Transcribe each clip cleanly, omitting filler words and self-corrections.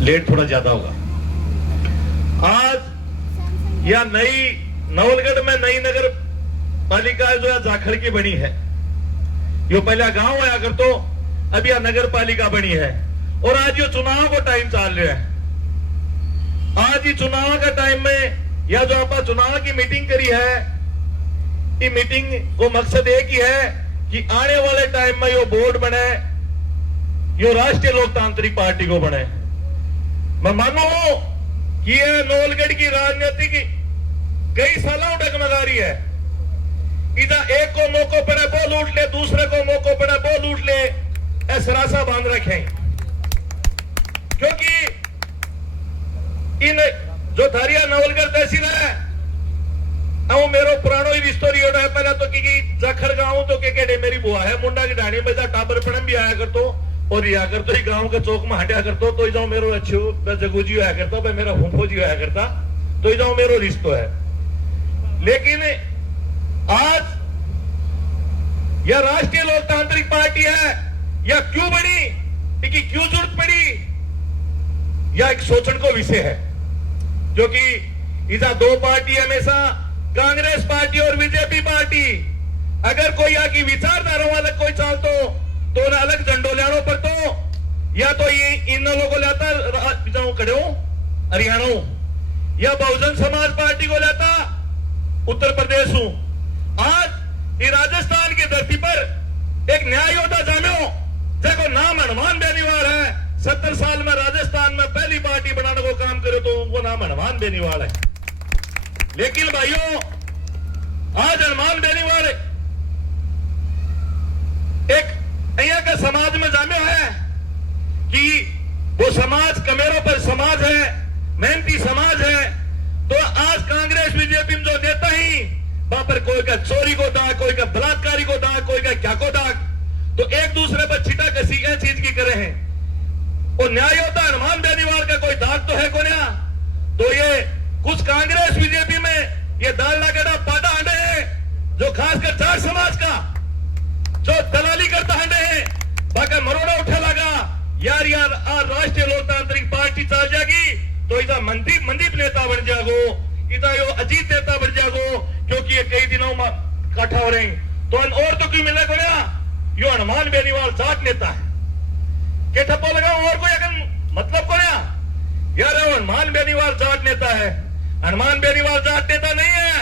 Late थोड़ा ज्यादा होगा। आज यह नई नवलगढ़ में नई नगर पालिका जो है जाखड़ की बनी है। यो पहले गांव आया कर तो अभी यह नगर पालिका बनी है और आज ये चुनाव को टाइम चल रहा है। आज ही चुनाव का टाइम में यह जो आप चुनाव की मीटिंग करी है, ये मीटिंग को मकसद एक ही है कि आने वाले टाइम में यो बोर्ड बने, यो राष्ट्रीय लोकतांत्रिक पार्टी को बने। मैं मानू कि यह नवलगढ़ की राजनीति की कई सालों डगमगा रही है। इधर एक को मौको पड़े वो लूट ले, दूसरे को मौको पड़े वो लूट ले, ऐसा रास्ता बांध रखे। क्योंकि इन जो थारिया नवलगढ़ तहसील है वो मेरो पुरानो ही रिश्तो रियोड़ है। पहला तो की जाखड़ गांव तो के मेरी बुआ है, मुंडा की ढाणी में टाबर पड़म भी आया कर तो और रिया कर तो गांव के चौक में हटिया करतो तो जाऊं मेरो अच्छो जगू जी आया करता, भाई मेरा फूफो जी आया करता तो जाऊं मेरो रिश्तो है। लेकिन आज यह राष्ट्रीय लोकतांत्रिक पार्टी है, यह क्यों बनी, इसकी क्यों जरूरत पड़ी, यह एक सोचने को विषय है। क्योंकि इधर दो पार्टी हमेशा कांग्रेस पार्टी और बीजेपी पार्टी, अगर कोई यहाँ की विचारधारा वाला कोई चाहतो तो उन्हें अलग झंडो लानो पड़तो, या तो ये इन लोगों को लाता खड़े हो हरियाणा, या बहुजन समाज पार्टी को लाता उत्तर प्रदेश हूं। आज ये राजस्थान की धरती पर एक न्याय योद्धा जाम्यो देखो नाम हनुमान बेनीवाल है। 70 साल में राजस्थान में पहली पार्टी बनाने को काम करे तो उनको नाम हनुमान बेनीवाल है। लेकिन भाइयों आज हनुमान बेनीवाल एक यहाँ का समाज में जाम्यो है कि वो समाज कमेरों पर समाज है, मेहनती समाज है। तो आज कांग्रेस बीजेपी में जो नेता ही वहां पर कोई का चोरी को दाग, कोई का बलात्कारी को दाग, कोई का क्या को दाग, तो एक दूसरे पर छिटा कसी यह चीज की करे हैं। और न्याय योद्धा हनुमान बेनीवाल का कोई दाग तो है कोन्या, तो ये कुछ कांग्रेस बीजेपी में ये दाल लगेड़ा पादा हंडे हैं जो खासकर जाट समाज का जो दलाली करता हंडे हैं, बाकी मरोड़ा उठा लगा यार राष्ट्रीय लोकतांत्रिक पार्टी चल जाएगी तो इधर मंदीप नेता बन जागो, इधर यो अजीत नेता बन जागो, क्योंकि ये कई दिनों में इकट्ठा हो रहे हैं। तो और तो क्यों मिले कोन्या, यो हनुमान बेनीवाल जाट नेता है के ठप्पो लगाओ और कोई अगर मतलब कोन्या यार हनुमान बेनीवाल जाट नेता है। हनुमान बेनीवाल जाट नेता नहीं है,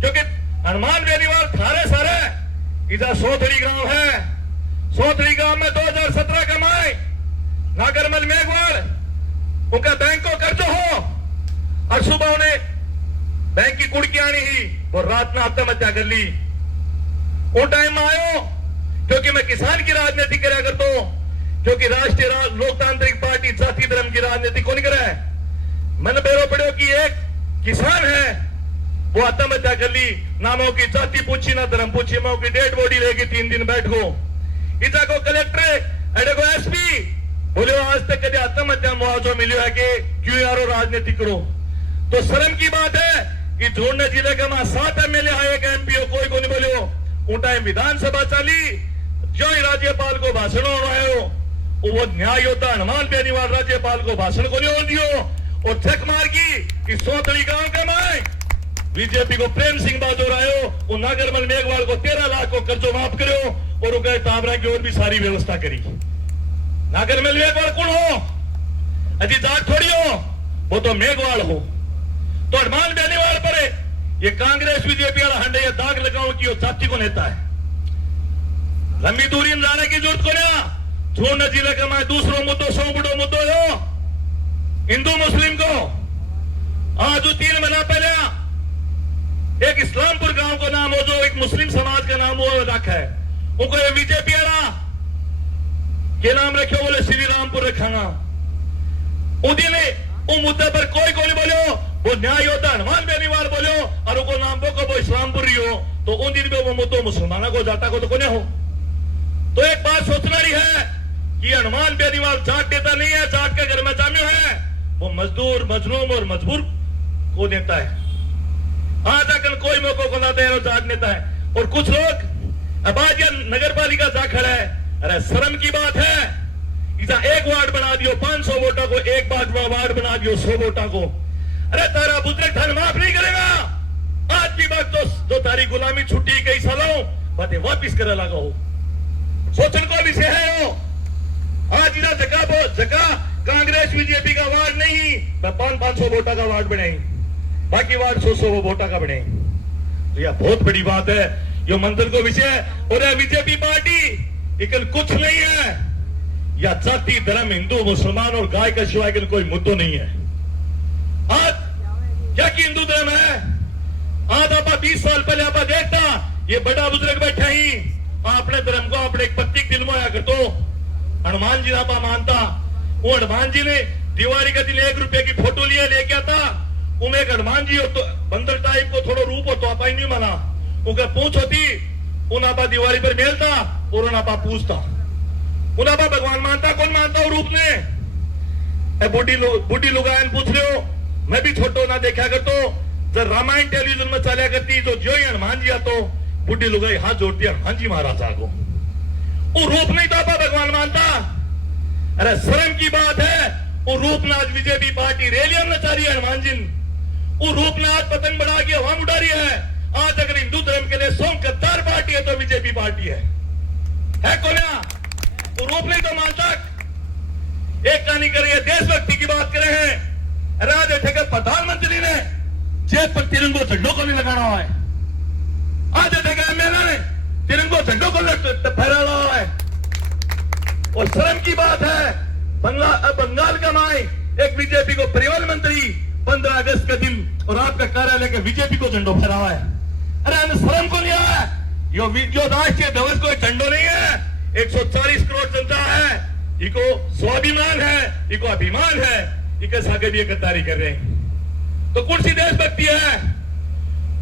क्योंकि हनुमान बेनीवाल थारे सारे इधर सोथड़ी गांव है। सोथड़ी गांव में 2017 कमाए नागरमल मेघवाल उनका बैंक को कर्जो हो और सुबह उन्हें बैंक की कुड़की आनी ही और रात में आत्महत्या कर ली। वो टाइम में आयो क्योंकि मैं किसान की राजनीति करा करता हूं, क्योंकि राष्ट्रीय लोकतांत्रिक पार्टी जाति धर्म की राजनीति कौन करे है। मैंने बेरो पड़ो कि एक किसान है वो आत्महत्या कर ली, नामों की जाति पूछी ना धर्म पूछी, मैं की डेड बॉडी लेगी 3 दिन बैठ गो। इधर को कलेक्टर एडे को एसपी बोले आज तक कभी आत्महत्या मुआवजा मिलो है कि क्यों यारो राजनीति करो। तो शर्म की बात है कि जोड़ने जिले का वहां 7 एमएलए है, एक एमपी कोई को नहीं बोलो। टाइम विधानसभा चली जो ही राज्यपाल को भाषण हो वो न्याय योद्धा हनुमान बेनीवाल राज्यपाल को भाषण को नहीं दियो और चेक मार की सोतड़ी गांव के माए बीजेपी को प्रेम सिंह बाजोर आयो, वो नागरमल मेघवाल को 13 लाख को कर्जो माफ करो और उनके ताबरा की और भी सारी व्यवस्था करी। नागरमल मेघवाल कौन हो, अजी जाट थोड़ी हो, वो तो मेघवाल हो। तो हनुमान बेनीवाल पर ये कांग्रेस बीजेपी वाला हंडे ये दाग लगाओ कि वो जाति को नेता है। लंबी दूरी में जाने की जरूरत को नहीं, छोड़ने जिले का मैं दूसरों मुद्दों सौ बड़ो मुद्दों हो हिंदू मुस्लिम को। आज 3 महीना पहले एक इस्लामपुर गांव का नाम हो जो एक मुस्लिम समाज का नाम वो रखा है, उनको ये बीजेपी वाला के नाम रखे बोले श्री रामपुर रखांगा। उदिने वो मुद्दे पर कोई नहीं बोलो, वो न्याय योद्धा हनुमान बेनीवाल बोलो और उनको नाम को वो इस्लामपुर ही हो, तो उन दिन में वो मुद्दों मुसलमानों को जाटा को तो कोने हो। तो एक बात सोचना रही है कि हनुमान बेनीवाल जाट नेता नहीं है, जाट के घर में जाम्यो है, वो मजदूर मजलूम और मजबूर को नेता है। आज अगर कोई मौकों को ना दे जाट नेता है। और कुछ लोग अब आज नगर पालिका जाखड़ है, अरे शर्म की बात है, इसे एक वार्ड बना दियो, 500 वोटों को एक बार समाज यो 100 वोटा को, अरे तारा बुजुर्ग धन माफ नहीं करेगा। आज की बात तो जो तारी गुलामी छुट्टी कई सालों बातें वापिस करे लगा हो, सोचन को विषय है हो। आज इधर जगह कांग्रेस बीजेपी का वार्ड नहीं, 500 वोटा का वार्ड बनाई, बाकी वार्ड 100 वोटा का बनाई। तो यह बहुत बड़ी बात है, यो मंत्र को विषय। और बीजेपी पार्टी इकल कुछ नहीं है, या जाति धर्म हिंदू मुसलमान और गाय का सिवाय कोई मुद्दों नहीं है। आज क्या कि हिंदू धर्म है, आज आप 20 साल पहले आप देखता ये बड़ा बुजुर्ग बैठा ही अपने धर्म को अपने एक प्रतीक दिल में आया कर, तो हनुमान जी आप मानता, वो हनुमान जी ने दिवाली का दिन 1 रुपए की फोटो लिया लेके आता, उनमें एक हनुमान जी हो तो बंदर टाइप को थोड़ा रूप हो तो आप नहीं माना, उनका पूछ होती उन आपा दिवाली पर मिलता और उन आपा पूछता, उन आपा भगवान मानता, कौन मानता हो रूप ने। बुढ़ी लुगायन पूछ रहे हो, मैं भी छोटो ना देखा कर, तो जब रामायण टेलीविजन में चला करती तो जो ही हनुमान जी तो बुढ़ी लुगाई हाथ जोड़ती हनुमान जी महाराज को, वो रूप नहीं तो आपा भगवान मानता। अरे शर्म की बात है, वो रूप ने आज बीजेपी पार्टी रैलियां नचा रही है हनुमान जी, वो रूप ने आज पतंग बढ़ा के हवा उड़ा रही है। आज अगर हिंदू धर्म के लिए कद्दार पार्टी है तो बीजेपी पार्टी है कोन्या, वो रूप नहीं तो मानता। एक कहानी करिए, देशभक्ति की बात करे हैं, राज ठेकर प्रधानमंत्री ने जेब पर तिरंगो झंडों को नहीं लगाना हुआ है, आज ठेकर एमएलए ने तिरंगो झंडों को फहरा हुआ है। और शर्म की बात है, बंगाल का माई एक बीजेपी को परिवहन मंत्री 15 अगस्त का दिन और आपका कार्यालय के बीजेपी को झंडो फहरा हुआ है। अरे हमें शर्म को नहीं आया, यो राष्ट्रीय ध्वज को झंडो नहीं है, 140 करोड़ जनता है, इको स्वाभिमान है, इको अभिमान है, इके सागे भी गद्दारी कर रहे हैं। तो कौन सी देशभक्ति है,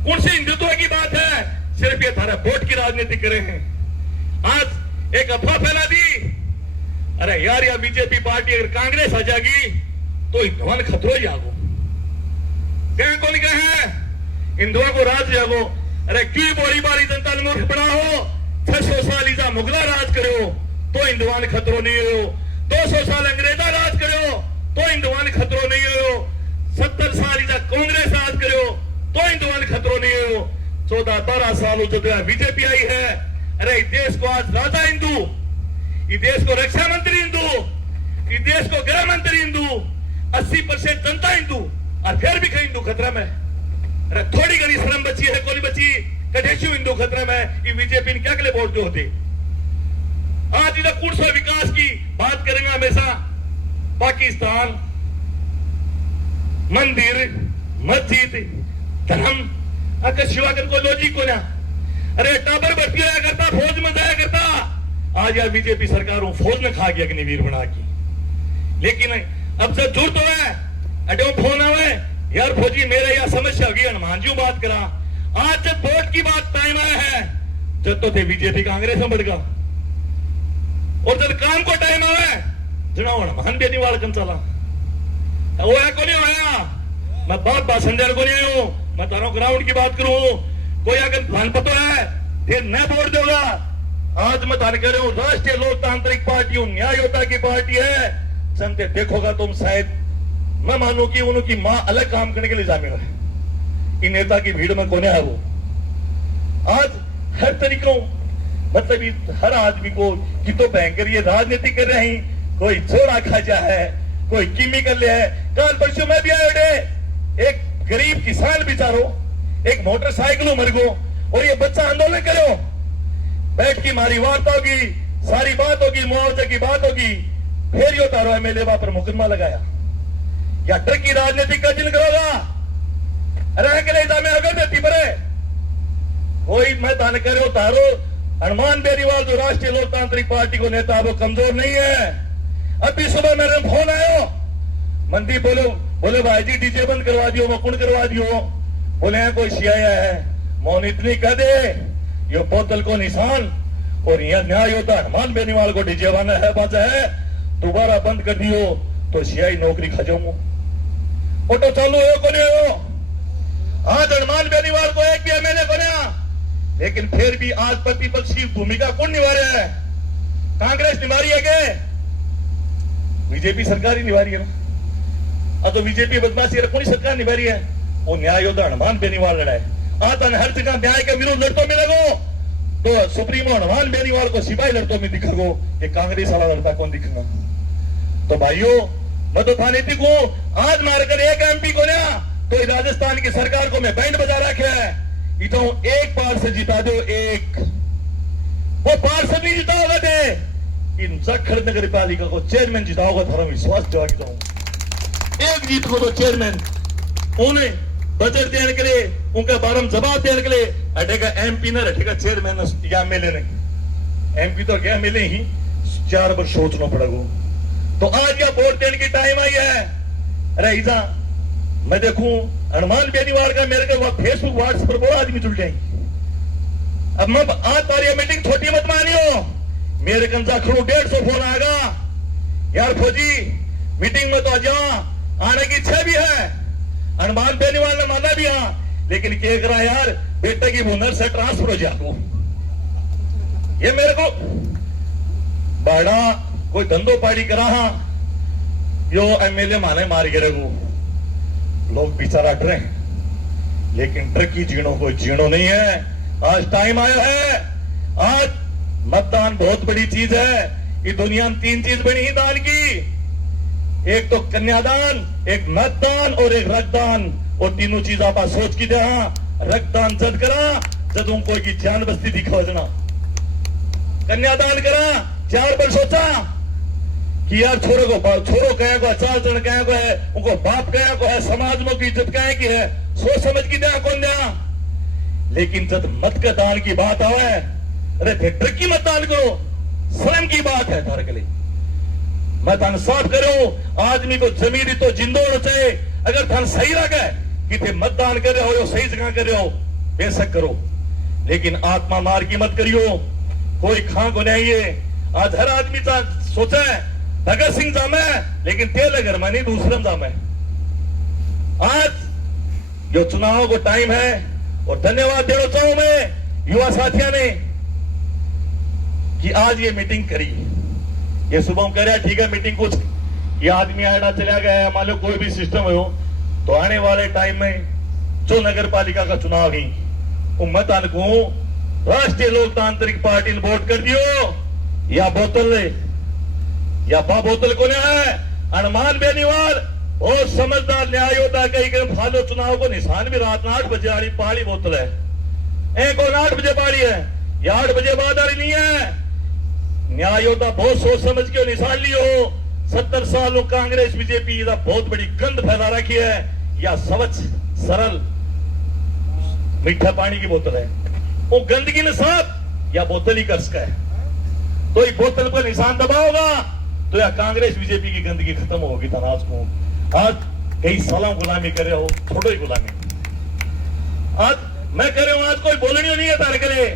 कौन सी हिंदुत्व की बात है, सिर्फ ये थारा वोट की राजनीति करे हैं। आज एक अफवाह फैला दी, अरे यार या बीजेपी पार्टी अगर कांग्रेस आ जाएगी तो हिंदुआन खतरो ही आगो, कहीं को नहीं कहे हिंदुओं को राज जागो। अरे क्यों बोली बारी जनता ने मूर्ख बना हो, 600 साल इजा मुगला राज करो तो हिंदुआन खतरो नहीं हो, 200 साल अंग्रेजा राज करो तो हिंदुआन खतरो नहीं हो, 70 साल इजा कांग्रेस राज करो तो हिंदुआन खतरो नहीं हो, 14-12 साल जो बीजेपी आई है। अरे इस देश को आज राजा हिंदू, इस देश को रक्षा मंत्री हिंदू, इस देश को गृह मंत्री हिंदू, 80% जनता हिंदू, और फिर भी कहीं हिंदू खतरा में। अरे थोड़ी घड़ी शर्म बची है, कोई बची कटेशु हिंदू खतरा में, ये बीजेपी ने क्या के लिए वोट दे होते। आज इधर कौन सा विकास की बात करेंगे हमेशा, पाकिस्तान मंदिर मस्जिद धर्म अगर शिवाकर को लॉजिक को ना, अरे टाबर भर्ती होया करता, फौज में जाया करता, आज यार बीजेपी सरकार फौज ने खा गया कि वीर बना की। लेकिन अब से झूठ तो है, अडो फोन आवे यार फौजी मेरे यहाँ समस्या होगी, हनुमान जी बात करा। आज जब वोट की बात टाइम आया है, जब तो थे बीजेपी कांग्रेस में बढ़ गया, और जब काम को टाइम आवे जना हनुमान बेनीवाल कम चला, वो है को नहीं आया। मैं बहुत भाषण देने को नहीं आया हूं, मैं तारों ग्राउंड की बात करूं, कोई अगर ध्यान पता है फिर मैं वोट दूंगा। आज मैं तान कह रहा हूं, राष्ट्रीय लोकतांत्रिक पार्टी हूं, न्याय योद्धा की पार्टी है, संते देखोगा तुम शायद मैं मानू कि उनकी मां अलग काम करने के लिए जामिल है, इन नेता की भीड़ में कौन है वो। आज हर तरीकों मतलब हर आदमी को कि तो भयंकर ये राजनीति कर रहे हैं, कोई चोरा खाजा है, कोई केमिकल है। कल परसों में भी आए, एक गरीब किसान बेचारो एक मोटरसाइकिल मर गो, और ये बच्चा आंदोलन करो, बैठ की मारी वार्ता होगी, सारी बात होगी, मुआवजे की बात होगी, फिर यो तारो एमएलए पर मुकदमा लगाया, या डर की राजनीति का जिन करोगा। अरे के लिए अगर देती परे कोई मैं ताने कर रहे हो, तारो हनुमान बेनीवाल जो राष्ट्रीय लोकतांत्रिक पार्टी को नेता वो कमजोर नहीं है। अभी सुबह मेरे फोन आयो, मंत्री बोले भाई जी डीजे बंद करवा दियो, मकुंड करवा दियो, बोले हैं कोई सियाया है, मौन इतनी कह दे यो बोतल को निशान, और यह न्याय होता हनुमान बेनीवाल को डीजे बना है बाजा है, दोबारा बंद कर दियो तो सियाई नौकरी खा जाऊंगा। ऑटो चालू हो को नहीं हो, आज हनुमान बेनीवाल को एक भी एमएलए को नहीं, लेकिन फिर भी आज प्रतिपक्ष की भूमिका कौन निभा रहा है? कांग्रेस निभा रही है के बीजेपी सरकार ही निभा रही है। तो बीजेपी बदमाशी रखोनी सरकार निभा रही है। वो न्याय योद्धा हनुमान बेनीवाल लड़ा है। तन हर जगह न्याय के विरुद्ध लड़तों में लगो तो सुप्रीमो हनुमान बेनीवाल को सिपाही लड़तों में दिखागो, ये कांग्रेस वाला लड़ता कौन दिखेगा। तो भाइयों मैं तो थानेती को आज मारकर एक एमपी को ना तो राजस्थान की सरकार को मैं बैंड बजा रखा है। इतो एक पार्षद जिता दो, एक वो पार्षद नहीं जिता होगा थे इन जाखड़ नगर पालिका को चेयरमैन जिता होगा। थारा विश्वास जवागी जाऊं एक जीत को तो चेयरमैन उन्हें बजट देने के लिए उनका बारम जवाब देने के लिए अटेगा एमपी न रटेगा चेयरमैन या एमएलए नहीं। एमपी तो क्या मिले ही 4 बार सोचना पड़ेगा। तो आज क्या वोट देने की टाइम आई है। अरे ईजा मैं देखूं हनुमान बेनीवाल का मेरे को फेसबुक व्हाट्सएप पर बहुत आदमी जुड़ जाएंगे। अब मैं आज तारी मीटिंग छोटी मत मानियो, मेरे कंजा खड़ू 150 फोन आएगा यार फौजी मीटिंग में तो आज आने की इच्छा भी है। हनुमान बेनीवाल ने माना भी हाँ, लेकिन क्या करा यार बेटे की हुनर से ट्रांसफर हो जाओ। ये मेरे को बड़ा कोई धंधो पाड़ी करा हाँ यो एमएलए माने मार गिरे वो लोग बेचारा डरे, लेकिन डर की जीणो कोई जीणो नहीं है। आज टाइम आया है। आज मतदान बहुत बड़ी चीज है। ये दुनिया में 3 चीज बनी ही दान की, एक तो कन्यादान, एक मतदान और एक रक्तदान। और तीनों चीज आप सोच की दे। रक्तदान जद करा जद कोई की जान बस्ती दिखा जना, कन्यादान करा 4 बार सोचा कि यार छोरो कहे को 4 जन कहे को है, उनको बाप कहे को है, समाज में की इज्जत कहे की है, सोच समझ की दया कौन दया। लेकिन जब मत का दान की बात आवे, अरे थिएटर की मतदान करो, स्वयं की बात है तार के लिए। मैं थान साफ करूं आदमी को जमीन तो जिंदोड़ चाहिए। अगर थान सही लगे कि थे मतदान कर रहे हो सही जगह कर रहे हो बेशक करो, लेकिन आत्मा मार की मत करियो। कोई खां को नहीं है। आज हर आदमी सोचा है भगत सिंह जामे, लेकिन तेल घर में नहीं दूसरे जामे। आज जो चुनाव को टाइम है और धन्यवाद देना चाहूं मैं युवा साथियों ने कि आज ये मीटिंग करी। ये सुबह कह रहा ठीक है मीटिंग कुछ ये आदमी आड़ा चला गया, मान लो कोई भी सिस्टम हो तो आने वाले टाइम में जो नगर पालिका का चुनाव ही मतदान को राष्ट्रीय लोकतांत्रिक पार्टी ने वोट कर दियो या बोतल या बा बोतल को है। हनुमान बेनीवाल और समझदार न्याय योद्धा कई फालो चुनाव को निशान भी रात 8 बजे आ रही पहाड़ी बोतल है, एक और 8 बजे पहाड़ी है या 8 बजे बाद आ रही नहीं है। न्याय योद्धा बहुत सोच समझ के निशान लियो। 70 सालों कांग्रेस बीजेपी बहुत बड़ी गंद फैला रखी है। या स्वच्छ सरल मीठा पानी की बोतल है, वो गंदगी ने साफ या बोतल ही कर सका है। तो ये बोतल पर निशान दबाओगा तो या कांग्रेस बीजेपी की गंदगी खत्म होगी। तनाज को आज कई सालों गुलामी कर रहे हो, छोड़ो ही गुलामी। आज मैं कह रहा हूं आज कोई बोलनी नहीं है तारे के लिए।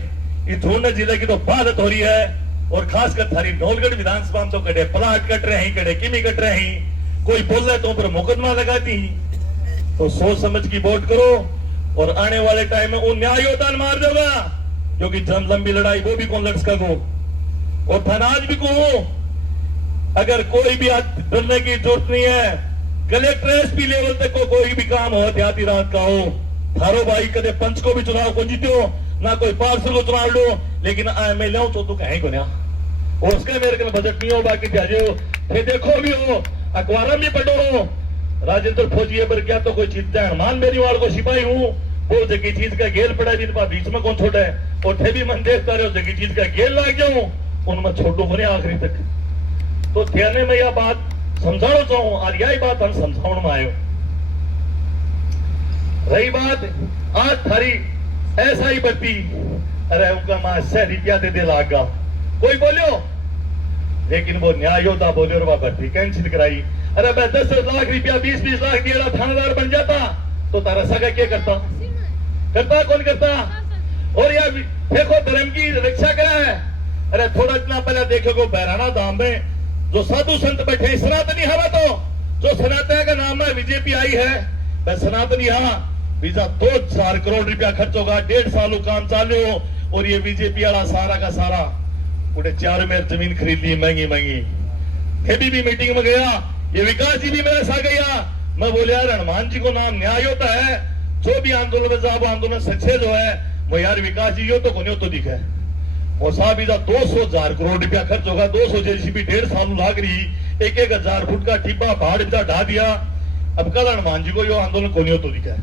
ये झोंडा जिले की तो बात हो रही है और खासकर थारी नौलगढ़ विधानसभा में तो कटे प्लाट कट रहे हैं, कटे किमी कट रहे हैं। कोई बोल रहा है तो ऊपर मुकदमा लगाती। तो सोच समझ की वोट करो और आने वाले टाइम में वो न्याय योद्धा मार दोगा, क्योंकि जन लंबी लड़ाई वो भी कौन लड़ सको। और धनाज भी को अगर कोई भी डरने की जरूरत नहीं है। कलेक्टर एसपी लेवल तक को कोई भी काम हो देहाती रात का हो, थारो भाई कदे पंच को भी चुनाव को जीतो ना कोई पार्षद को चुनाव लो, लेकिन एमएलए हो तो कहीं को नहीं उसके मेरे को बजट नहीं हो। बाकी फिर देखो भी हो अखबार में पढ़ो राजेंद्र फौजी पर क्या तो कोई चीज हनुमान बेनीवाल को सिपाही हूँ वो जगी चीज का गेल पड़ा जिन पर बीच में कौन छोटा है। और थे भी मन देखता रहे जगी चीज का गेल लाग जाऊं उनमें छोटू बने आखिरी तक। तो ध्यान में यह बात समझाना चाहूं और यही बात हम समझाने में आयो। रही बात आज थारी ऐसा ही बत्ती, अरे उनका मां 100 रुपया दे लागा कोई बोलो, लेकिन वो न्याय योद्धा बोले और वह भर्ती कैंसिल कराई। अरे मैं 10 लाख रुपया 20-20 लाख दिया थानेदार बन जाता तो तारा सगा क्या करता कौन करता। और यार देखो धर्म की रक्षा करा है। अरे थोड़ा इतना पहले देखो बहराना धाम में जो साधु संत बैठे सनातनी हवा, तो जो सनातन का नाम है बीजेपी आई है वह सनातनी यहाँ वीजा 2-4 करोड़ रुपया खर्च होगा, 1.5 साल काम चालू हो। और ये बीजेपी वाला सारा का सारा उन्हें 4 में जमीन खरीद ली महंगी महंगी। भी मीटिंग में गया, ये विकास जी भी मेरे साथ गया, मैं बोले यार हनुमान जी को नाम न्याय होता है, जो भी आंदोलन में साहब आंदोलन सक्सेस हो है वो यार विकास जी यो तो कोने तो दिखा है वो साहब इधर 200,000 करोड़ रुपया खर्च होगा, 200 जेसीबी 1.5 साल लाग रही, 1,000 फुट का टिब्बा पहाड़ इधर ढा दिया। अब कल हनुमान जी को यो आंदोलन कोने तो दिखा है,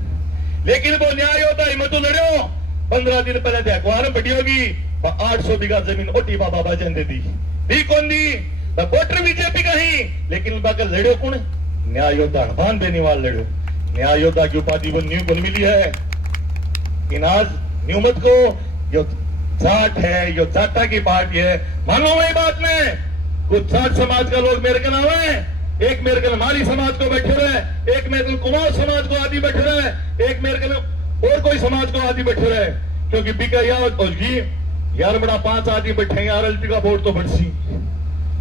लेकिन वो न्याय होता है। मैं तो लड़ो 15 दिन पहले अखबार में बढ़ी होगी 800 बीघा जमीन ओटी बाबा जन दे दी कौन दी वोटर बीजेपी का ही, लेकिन बाकी लड़ो कौन? न्याय योद्धा हनुमान बेनीवाल लड़ो। न्याय योद्धा की उपाधि वो न्यू को मिली है। इनाज न्यूमत को यो जाट है, यो जाटा की पार्टी है। मानो वही बात में कुछ जाट समाज का लोग मेरे के नाम है, एक मेरे के माली समाज को बैठे रहे, एक मेरे के कुमार समाज को आदि बैठे रहे, एक मेरे के और कोई समाज को आदि बैठे रहे, क्योंकि बिका यार बड़ा 5 आदमी बैठे यार एलपी का वोट तो बढ़सी,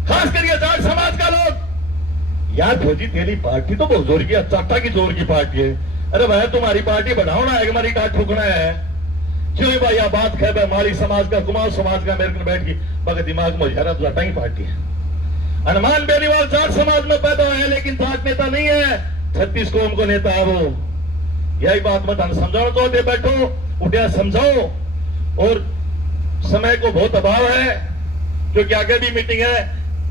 खास करके जाट समाज का लोग। यार फौजी तेरी पार्टी तो बहुत जोर की चाटा की जोर की पार्टी है। अरे भाई तुम्हारी पार्टी बढ़ाना है, हमारी काट ठुकना है क्यों भाई? यह बात है भाई हमारी समाज का कुमार समाज का मेरे को बैठ की मगर दिमाग में यार जाटा ही पार्टी है। हनुमान बेनीवाल जाट समाज में पैदा है लेकिन जाट नेता नहीं है, 36 कौम को नेता है वो। यही बात मत समझाओ तो बैठो उठा समझाओ। और समय को बहुत अभाव है क्योंकि आगे भी मीटिंग है,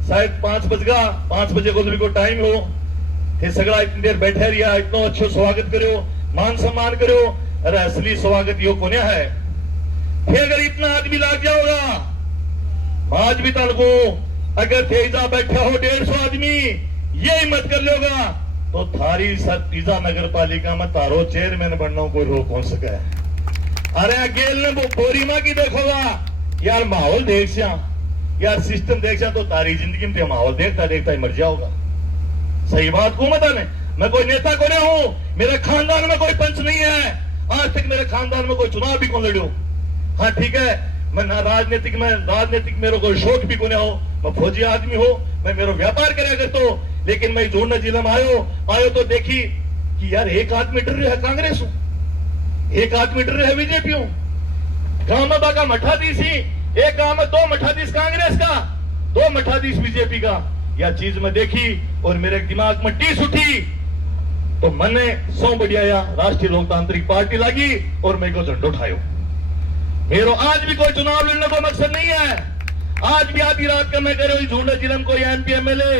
शायद 5 बजेगा, 5 बजे को को टाइम हो फिर सगड़ा इतनी देर बैठे रहिया, इतना अच्छो स्वागत करो, मान सम्मान करो। अरे असली स्वागत यो कोने है फिर अगर इतना आदमी लाग जाओगा आज भी तल को अगर तेजा बैठा हो 150 आदमी यही मत कर लोगा तो थारी तीजा नगर पालिका में तारो चेयरमैन बनना कोई रोक हो सके। अरे गेल ने वो बोरी माँ की देखोगा यार माहौल देख से यार सिस्टम देख से तो तारी जिंदगी में माहौल देखता देखता ही मर जाओगा। सही बात को मत है। मैं कोई नेता को नहीं हूं, मेरे खानदान में कोई पंच नहीं है, आज तक मेरे खानदान में कोई चुनाव भी कौन लड़ो। हाँ ठीक है, मैं राजनीतिक मेरे कोई शौक भी कोने हो, मैं फौजी आदमी हो, मैं मेरा व्यापार करे अगर तो, लेकिन मैं जोड़ना जिला में आयो तो देखी कि यार एक आदमी डर रहा है कांग्रेस हूं, एक आदमी डर रहा है बीजेपी हूं। गांव में बाका मठाधीश ही, एक गांव में 2 मठाधीश कांग्रेस का, 2 मठाधीश बीजेपी का। यह चीज मैं देखी और मेरे दिमाग में टीस उठी तो मैंने 100 बढ़िया राष्ट्रीय लोकतांत्रिक पार्टी लगी और मेरे को झंडो उठायो। मेरा आज भी कोई चुनाव लड़ने का मकसद नहीं है। आज भी आधी रात का मैं कह रहा हूं झूठा जिला में कोई एमपी एमएलए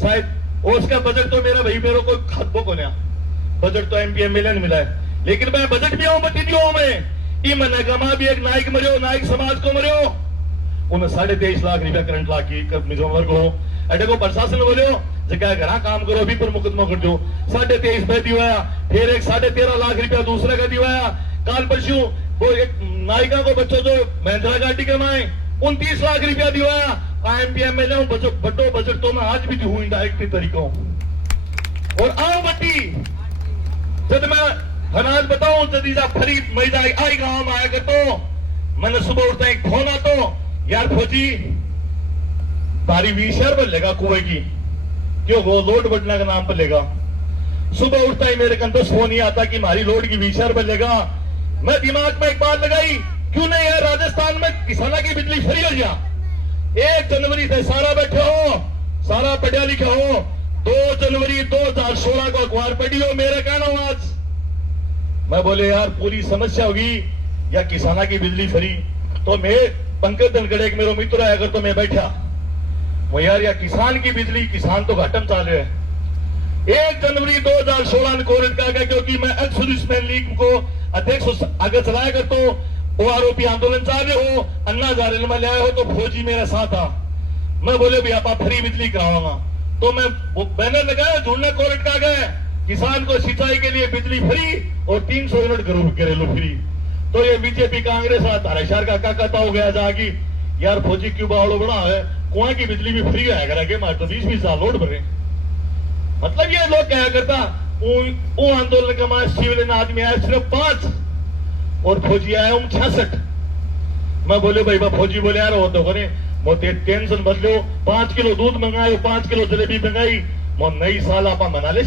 शायद उसका बजट तो मेरा भाई मेरे को खतबो को नया बजट तो एमपी एमएलए ने मिला है, लेकिन मैं बजट भी हूं बटी दियो मैं मैंने कमा भी एक नायक मरियो, नायक समाज को मरियो उन्हें 23.5 लाख रुपया करंट लाख की मिजोमर को अटे को प्रशासन बोलो जगह घर काम करो भी पर मुकदमा कर दो 23.5 पे दिवाया, फिर एक 13.5 लाख रुपया दूसरे का दिवाया। काल परसों वो एक नायिका को बच्चों जो महिंद्रा गाड़ी के माए 29 लाख रुपया दिवाया। एमपी एमएलए बड़ो बजट तो मैं आज भी हूं इनडायरेक्ट तरीकों। और आओ बट्टी जब मैं हनाज बताऊं जदीजा फरीद मैदा आई गांव में आया कर तो मैंने सुबह उठता एक फोन आ तो यार फौजी तारी 20 शहर पर लेगा कुएं की क्यों वो लोड बढ़ने का नाम पर लेगा। सुबह उठता ही मेरे कंधों फोन ही आता कि हमारी लोड की 20 शहर पर लेगा। मैं दिमाग में एक बात लगाई क्यों नहीं है राजस्थान में किसाना की बिजली फ्री हो गया 1 जनवरी से सारा बैठे हो, सारा पढ़ा लिखा हो, 2 जनवरी 2016 को अखबार पढ़ी हो मेरे कहना हूं आज। मैं बोले यार पूरी समस्या होगी या किसाना की बिजली फ्री तो मैं पंकज धनखड़े मेरे मित्र है अगर तो मैं बैठा वो यार या किसान की बिजली किसान तो घाटम चाल रहे है। 1 जनवरी 2016 को कहा गया क्योंकि मैं एक्स सर्विसमैन लीग को अध्यक्ष आगे चलाया कर तो वो आरोपी आंदोलन चाह रहे हो, अन्ना हजारे में ले आए हो तो फौजी मेरे साथ आ। मैं बोले भैया आप फ्री बिजली कराऊंगा तो मैं वो बैनर लगाया ढूंढने कोर्ट का गया किसान को सिंचाई के लिए बिजली फ्री और 300 यूनिट घरेलू फ्री। तो ये बीजेपी कांग्रेस तारेशार का कहता हो गया जागी यार फौजी क्यों बावड़ो बना है कुआं की बिजली भी फ्री है करेंगे मैं तो 20-20 साल लोड भरे। मतलब ये लोग क्या करता वो आंदोलन का मास सिविलियन आदमी आया सिर्फ 5 और फौजी आया 66। मैं बोले भाई फौजी बोले यार वो तो करे मोते टेंशन बदलो 5 किलो दूध मंगाए 5 किलो जलेबी मंगाई मो नई साल आप मना ले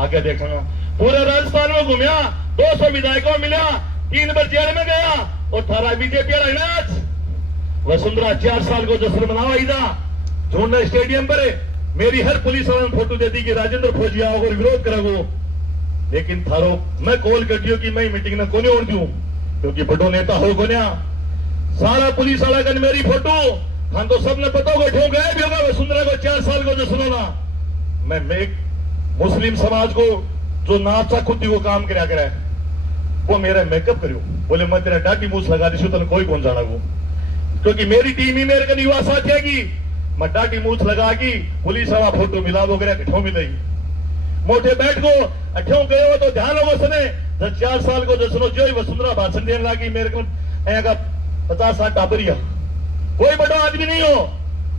आगे देखना। पूरे राजस्थान में घूमया 200 विधायकों मिला 3 बार जेल में गया और थारा बीजेपी रहना वसुंधरा 4 साल को जश्न मनावा इधर झूठना स्टेडियम पर मेरी हर पुलिस वाले ने फोटो दे दी कि राजेंद्र फौजी आओ और विरोध करोगो, लेकिन थारो मैं कॉल कटियो कि मैं मीटिंग न कोने ओढ़ दूं, क्योंकि बड़ो नेता हो कोन्या सारा पुलिस वाला कन मेरी फोटो हाँ तो सबने पता होगा ठोक गए भी होगा वसुंधरा को 4 साल को जो सुनो ना मैं मुस्लिम समाज को जो नाचा खुदी को काम कराया करे वो मेरा मेकअप करियो, बोले मैं तेरा डाटी मूछ लगा दी तेन कोई कौन जाना वो, क्योंकि मेरी टीम ही मेरे कन युवा साथी है मैं डाटी मूछ लगा की पुलिस वाला फोटो मिला वो करे ठो मिलेगी मोटे बैठ को अठो गए हो तो ध्यान हो सने 4 साल को जो सुनो जो ही वसुंधरा भाषण देने लगी मेरे को 50-60 टाबरिया कोई बड़ा आदमी नहीं हो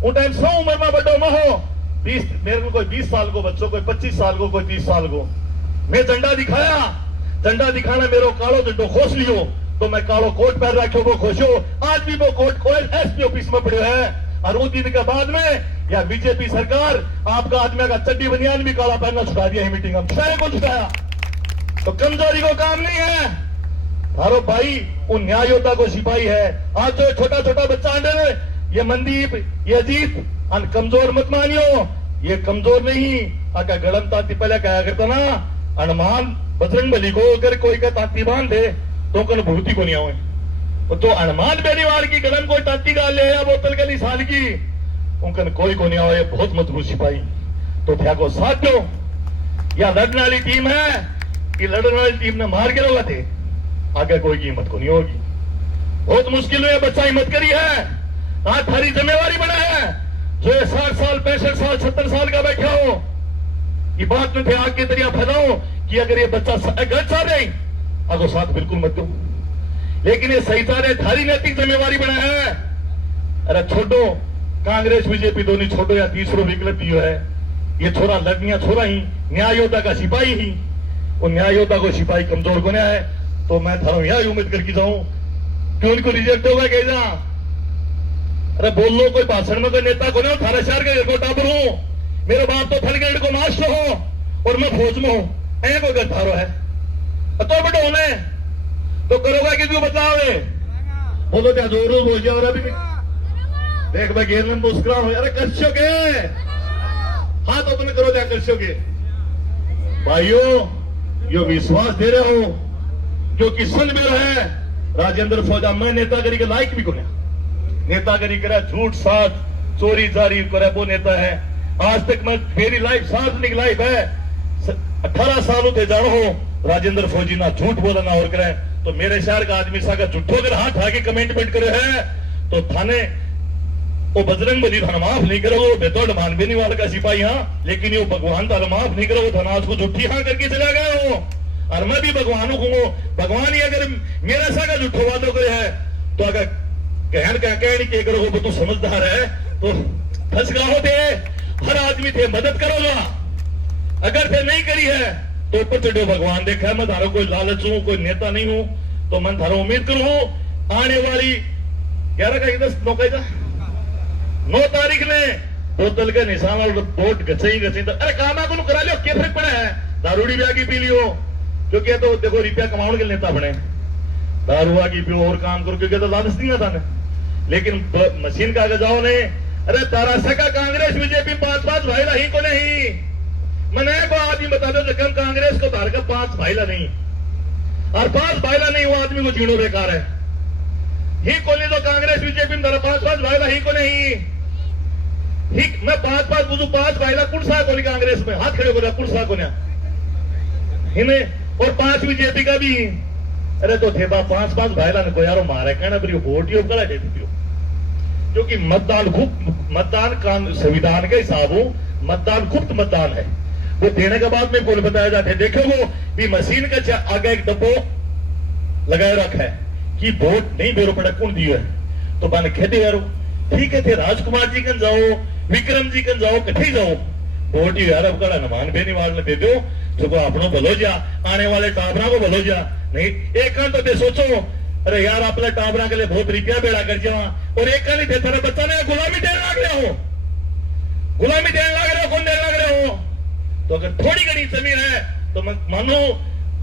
उन टाइम 100 उम्र में बड़ो न हो 20 मेरे को कोई 20 साल को बच्चों कोई 25 साल को कोई 30 साल को मैं झंडा दिखाया, झंडा दिखाना मेरे कालो झंडो खोस लियो तो मैं कालो कोट पहन रखो वो खोशो आज भी वो कोट को एसपी ऑफिस में पड़े है और उस दिन के बाद में या बीजेपी सरकार आपका आदमी का चड्डी बनियान भी काला पहनना छुटा दिया है मीटिंग में सारे को छुटाया तो कमजोरी को काम नहीं है थारो भाई वो न्याय योद्धा को सिपाही है आज जो छोटा छोटा बच्चा अंडे ये मनदीप ये अजीत अन कमजोर मत मानियो ये कमजोर नहीं आका गलम ताती पहले कहा करता ना अनुमान बजरंग बली को अगर कोई का ताती बांध दे तो कल भूति को नहीं आवे तो अनुमान बेनीवाल की गलम कोई ताती गाल ले या बोतल गली साल की उनकन कोई को नहीं आवे बहुत मजबूत सिपाही तो क्या को साथ दो या लड़ने वाली टीम है कि लड़ने वाली टीम ने मार के लोग थे आगे कोई कीमत को नहीं होगी बहुत मुश्किल है बच्चा हिम्मत करी है आज थारी जिम्मेवारी बना है जो 60 साल 65 साल 70 साल का बैठा हो ये बात में थे आग के दरिया फैलाओ कि अगर ये बच्चा गलत सा नहीं अगो साथ बिल्कुल मत दो लेकिन ये सही सारे थारी नैतिक जिम्मेवारी बना है अरे छोड़ो कांग्रेस बीजेपी दोनों छोड़ो या तीसरो विकल्प यो है ये छोरा लड़निया छोरा ही न्याय योद्धा का सिपाही ही वो न्याय योद्धा को सिपाही कमजोर को है तो मैं थारो यह उम्मीद करके जाऊं कि उनको रिजेक्ट होगा कह जा अरे बोल लो कोई भाषण में कोई नेता को नहीं थारा शहर का को टाबर हूं मेरे बाप तो थलगेट को मास्टर हो और मैं फौज में हूं ऐ कोई गद्दारो है तो बेटा होने तो करोगा किसी को बताओगे बोलो क्या जोर बोल जाओ अभी देख भाई गेर में मुस्कुराओ अरे कर के हाथ ओपन करो क्या कर के भाइयों यो विश्वास दे रहे हो क्योंकि सन में रहे राजेंद्र फौजा मैं नेतागिरी के लायक भी को नेतागिरी करे झूठ साथ चोरी जारी करे वो नेता है आज तक मैं मेरी लाइफ सार्वजनिक लाइफ है 18 सालों से जानो हो राजेंद्र फौजी ना झूठ बोला ना और करे तो मेरे शहर का आदमी सा का झूठो अगर हाथ आगे कमेंटमेंट करे है तो थाने वो बजरंग बली थाना माफ नहीं करो वो बेतौड़ मानवेनी वाले का सिपाही हाँ लेकिन ये भगवान थाना माफ नहीं करो थाना उसको झूठी हाँ करके चला गया हो और मैं भी भगवानों को भगवान ही अगर मेरा सा का झूठो वादो करे है तो अगर कहनी के करो वो तो समझदार है तो फंस गया होते हर आदमी थे मदद करोगा अगर थे नहीं करी है तो ऊपर चढ़ो भगवान देखा है मैं थारो कोई लालच हूं कोई नेता नहीं हूं तो मैं थारो उम्मीद करूं आने वाली 11 का 9 तारीख ने बोतल के निशान और वोट गचे अरे काम को करा लियो क्या फर्क पड़ा है दारूड़ी भी आगे पी लियो क्योंकि तो देखो रुपया कमाने के नेता बने दारू आगे पियो और काम करो क्योंकि तो लालच नहीं था लेकिन मशीन का जाओ ने अरे तारा सका कांग्रेस बीजेपी 5-5 भाईला ही को नहीं मैंने को आदमी बता दो जो कम कांग्रेस को तार का 5 भाईला नहीं और 5 भाईला नहीं वो आदमी को जीणो बेकार है ही को नहीं तो कांग्रेस बीजेपी में 5-5 भाईला ही को नहीं ही मैं 5-5 बुझू 5 भाईला कुल सा को कांग्रेस में हाथ खड़े हो कुल सा को इन्हें और 5 बीजेपी का भी अरे तो थे 5-5 भाईला को यारो मारे कहना बरी वोट ही करा दे दियो क्योंकि मतदान गुप्त मतदान का संविधान के हिसाब हो मतदान गुप्त मतदान है वो देने के बाद में बोल बताया जाता है देखो वो भी मशीन का आगे एक डब्बो लगाए रखा है कि वोट नहीं बेरो पड़ा कौन दियो है तो बन खेते यारो ठीक है थे राजकुमार जी कन जाओ विक्रम जी कन जाओ कठे जाओ वोट ही यार अब कड़ा नमान बेनीवाल ने दे दो जो को अपनों भलो जा आने वाले टाबरा को भलो जा नहीं एक तो दे सोचो अरे यार अपने टाबरा के लिए बहुत रुपया बेड़ा कर जावा और एक नहीं थे तेरे बच्चा ने गुलामी देने लग रहे हो गुलामी देने लग रहे हो कौन देने लग रहे हो तो अगर थोड़ी घनी जमीन है तो मानो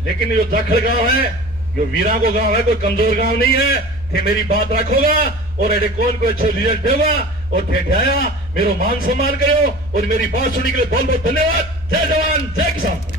लेकिन जो जाखड़ गांव है जो वीरा को गांव है कोई कमजोर गांव नहीं है थे मेरी बात रखोगा और अरे कौन को अच्छो रिजल्ट देगा और थे आया मेरो मान सम्मान करो और मेरी बात सुनने के लिए बहुत बहुत धन्यवाद। जय जवान जय किसान।